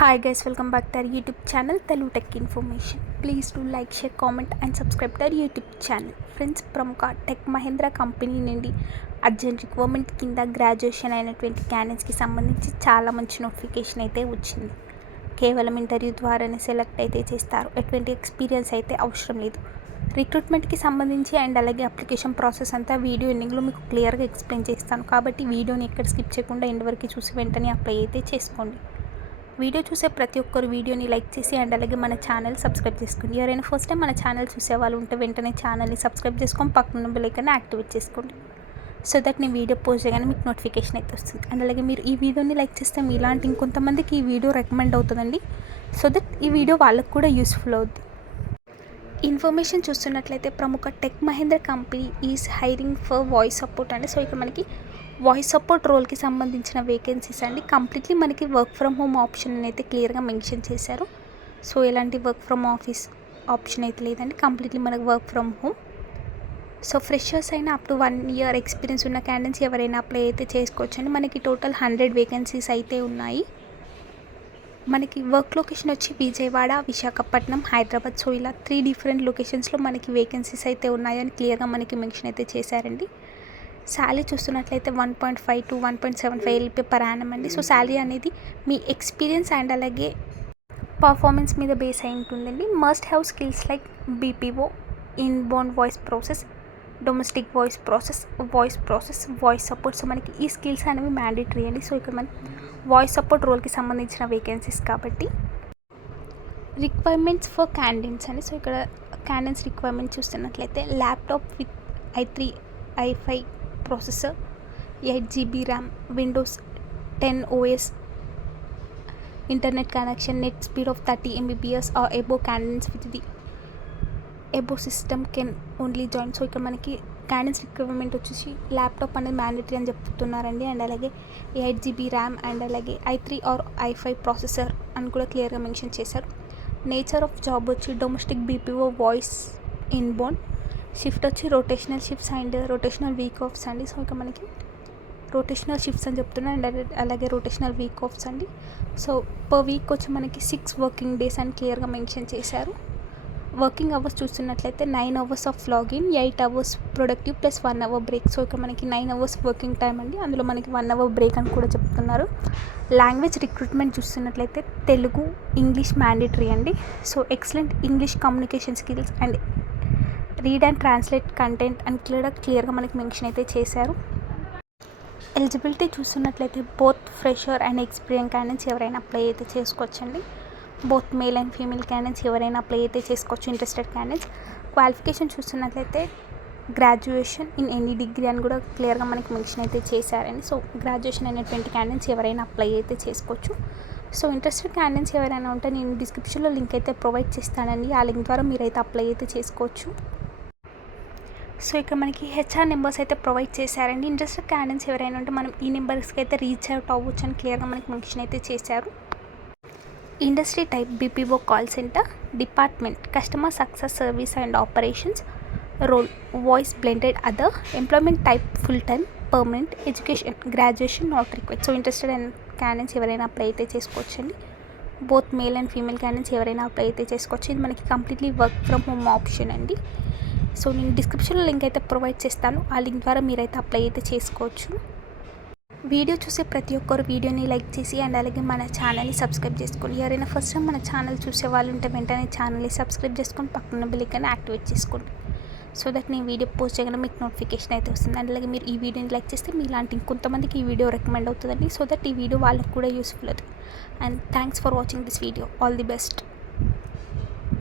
Hi guys, welcome back to our YouTube channel Telugu Tech Information. Please do like, share, comment and subscribe to our YouTube channel. Friends, ప్రముఖ tech Mahindra company నుండి urgent requirement కింద graduation అయినటువంటి క్యాండిడేట్స్కి సంబంధించి చాలా మంచి notification అయితే వచ్చింది. కేవలం ఇంటర్వ్యూ ద్వారానే సెలెక్ట్ అయితే చేస్తారు. ఎటువంటి ఎక్స్పీరియన్స్ అయితే అవసరం లేదు. రిక్రూట్మెంట్కి సంబంధించి అండ్ అలాగే అప్లికేషన్ ప్రాసెస్ అంతా వీడియో ఎండింగ్లో మీకు క్లియర్గా ఎక్స్ప్లెయిన్ చేస్తాను. కాబట్టి వీడియోని ఎక్కడ స్కిప్ చేయకుండా ఎండ్ వరకు చూసి వెంటనే అప్లై అయితే చేసుకోండి. వీడియో చూసే ప్రతి ఒక్కరు వీడియోని లైక్ చేసి అండ్ అలాగే మన ఛానల్ సబ్స్క్రైబ్ చేసుకోండి. ఎవరైనా ఫస్ట్ టైం మన ఛానల్ చూసే వాళ్ళు ఉంటే వెంటనే ఛానల్ని సబ్స్క్రైబ్ చేసుకొని పక్కన బెల్ ఐకాన్ని యాక్టివేట్ చేసుకోండి. సో దట్ నేను వీడియో పోస్ట్ చేయగానే మీకు నోటిఫికేషన్ అయితే వస్తుంది. అండ్ అలాగే మీరు ఈ వీడియోని లైక్ చేస్తే మీలాంటి ఇంకొంతమందికి ఈ వీడియో రికమెండ్ అవుతుందండి. సో దట్ ఈ వీడియో వాళ్ళకు కూడా యూస్ఫుల్ అవుద్ది. ఇన్ఫర్మేషన్ చూస్తున్నట్లయితే ప్రముఖ tech Mahindra company is hiring for voice support అండి. సో ఇక్కడ మనకి వాయిస్ సపోర్ట్ రోల్కి సంబంధించిన వేకెన్సీస్ అండి. కంప్లీట్లీ మనకి వర్క్ ఫ్రమ్ హోమ్ ఆప్షన్ అయితే క్లియర్గా మెన్షన్ చేశారు. సో ఎలాంటి వర్క్ ఫ్రమ్ ఆఫీస్ ఆప్షన్ అయితే లేదండి, కంప్లీట్లీ మనకి work from home. So freshers అయినా అప్ టు 1 year ఎక్స్పీరియన్స్ ఉన్న క్యాండిడేట్స్ ఎవరైనా అప్లై అయితే చేసుకోవచ్చండి. మనకి టోటల్ 100 వేకెన్సీస్ అయితే ఉన్నాయి. మనకి వర్క్ లొకేషన్ వచ్చి విజయవాడ, విశాఖపట్నం, హైదరాబాద్. సో ఇలా 3 డిఫరెంట్ లొకేషన్స్లో మనకి వేకెన్సీస్ అయితే ఉన్నాయని క్లియర్గా మనకి మెన్షన్ అయితే చేశారండి. శాలరీ చూస్తున్నట్లయితే 1.5 to 1.75 LP పర్ యానం అండి. సో శాలరీ అనేది మీ ఎక్స్పీరియన్స్ అండ్ అలాగే పర్ఫార్మెన్స్ మీద బేస్ అయి ఉంటుందండి. Must have skills like BPO, inbound voice process, domestic voice process, voice support. So మనకి ఈ స్కిల్స్ అనేవి మ్యాండేటరీ అండి. సో ఇక్కడ మనకి వాయిస్ సపోర్ట్ రోల్కి సంబంధించిన వేకెన్సీస్ కాబట్టి రిక్వైర్మెంట్స్ ఫర్ క్యాండిడేట్స్ అండి. సో ఇక్కడ క్యాండిడేట్స్ రిక్వైర్మెంట్ చూస్తున్నట్లయితే laptop with i3, i5 processor, 8GB RAM, Windows 10 OS, internet connection, net speed of 30 Mbps or above. Candidates with the above system can only join. So ఇక్కడ మనకి candidates requirement వచ్చేసి laptop అనేది mandatory అని చెప్తున్నారండి. And అలాగే 8GB RAM and అలాగే i3 are i5 processor అని కూడా క్లియర్గా మెన్షన్ చేశారు. నేచర్ ఆఫ్ జాబ్ వచ్చి domestic BPO, voice, inbound. Shift వచ్చి rotational shifts and rotational week offs అండి. సో ఇక మనకి రొటేషనల్ షిఫ్ట్స్ అని చెప్తున్నా అండ్ అలాగే రొటేషనల్ వీక్ ఆఫ్స్ అండి. సో పర్ వీక్ వచ్చి మనకి 6 వర్కింగ్ డేస్ అని క్లియర్గా మెన్షన్ చేశారు. వర్కింగ్ అవర్స్ చూస్తున్నట్లయితే 9 hours of login, 8 hours productive plus 1 hour break. So ఇక మనకి 9 hours వర్కింగ్ టైం అండి. అందులో మనకి 1 hour బ్రేక్ అని కూడా చెప్తున్నారు. లాంగ్వేజ్ రిక్రూట్మెంట్ చూస్తున్నట్లయితే తెలుగు, ఇంగ్లీష్ మ్యాండేటరీ అండి. So excellent English communication skills and read and translate content అని క్లియర్గా మనకి మెన్షన్ అయితే చేశారు. ఎలిజిబిలిటీ చూస్తున్నట్లయితే both fresher and experience candidates ఎవరైనా అప్లై అయితే చేసుకోవచ్చండి. Both male and female candidates ఎవరైనా అప్లై అయితే చేసుకోవచ్చు, ఇంట్రెస్టెడ్ క్యాండిడేట్స్. క్వాలిఫికేషన్ చూస్తున్నట్లయితే గ్రాడ్యుయేషన్ ఇన్ ఎనీ డిగ్రీ అని కూడా క్లియర్గా మనకి మెన్షన్ అయితే చేశారండి. సో గ్రాడ్యుయేషన్ అయినటువంటి క్యాండిడేట్స్ ఎవరైనా అప్లై అయితే చేసుకోవచ్చు. సో ఇంట్రెస్టెడ్ క్యాండిడేట్స్ ఎవరైనా ఉంటే నేను డిస్క్రిప్షన్లో లింక్ అయితే ప్రొవైడ్ చేస్తానండి. ఆ లింక్ ద్వారా మీరైతే అప్లై అయితే చేసుకోవచ్చు. సో ఇక్కడ మనకి HR నెంబర్స్ అయితే ప్రొవైడ్ చేశారండి. ఇంట్రెస్టెడ్ క్యాండిడేట్స్ ఎవరైనా ఉంటే మనం ఈ నెంబర్స్కి అయితే రీచ్ అవుట్ అవ్వచ్చు అని క్లియర్గా మనకి మెన్షన్ అయితే చేశారు. Industry type BPO call centre, department customer success service and operations, role voice blended other, employment type full time, permanent, education graduation not required. So interested and candidates ఎవరైనా apply అయితే చేసుకోవచ్చండి. Both male and female candidates ఎవరైనా apply అయితే చేసుకోవచ్చు. ఇది మనకి completely work from home option అండి. So నేను డిస్క్రిప్షన్లో లింక్ అయితే ప్రొవైడ్ చేస్తాను. ఆ లింక్ ద్వారా మీరైతే అప్లై అయితే చేసుకోవచ్చు. వీడియో చూసే ప్రతి ఒక్కరు వీడియోని లైక్ చేసి అండ్ అలాగే మన ఛానల్ని సబ్స్క్రైబ్ చేసుకోండి. ఎవరైనా ఫస్ట్ టైం మన ఛానల్ చూసే వాళ్ళు ఉంటే వెంటనే ఛానల్ని సబ్స్క్రైబ్ చేసుకొని పక్కన బెల్ ఐకాన్ని యాక్టివేట్ చేసుకోండి. సో దట్ నేను వీడియో పోస్ట్ చేయగానే మీకు నోటిఫికేషన్ అయితే వస్తుంది. అండ్ అలాగే మీరు ఈ వీడియోని లైక్ చేస్తే మీలాంటి ఇంకొంతమందికి ఈ వీడియో రికమెండ్ అవుతుందండి. సో దట్ ఈ వీడియో వాళ్ళకు కూడా యూస్ఫుల్ అవుతుంది. And thanks for watching this video. All the best.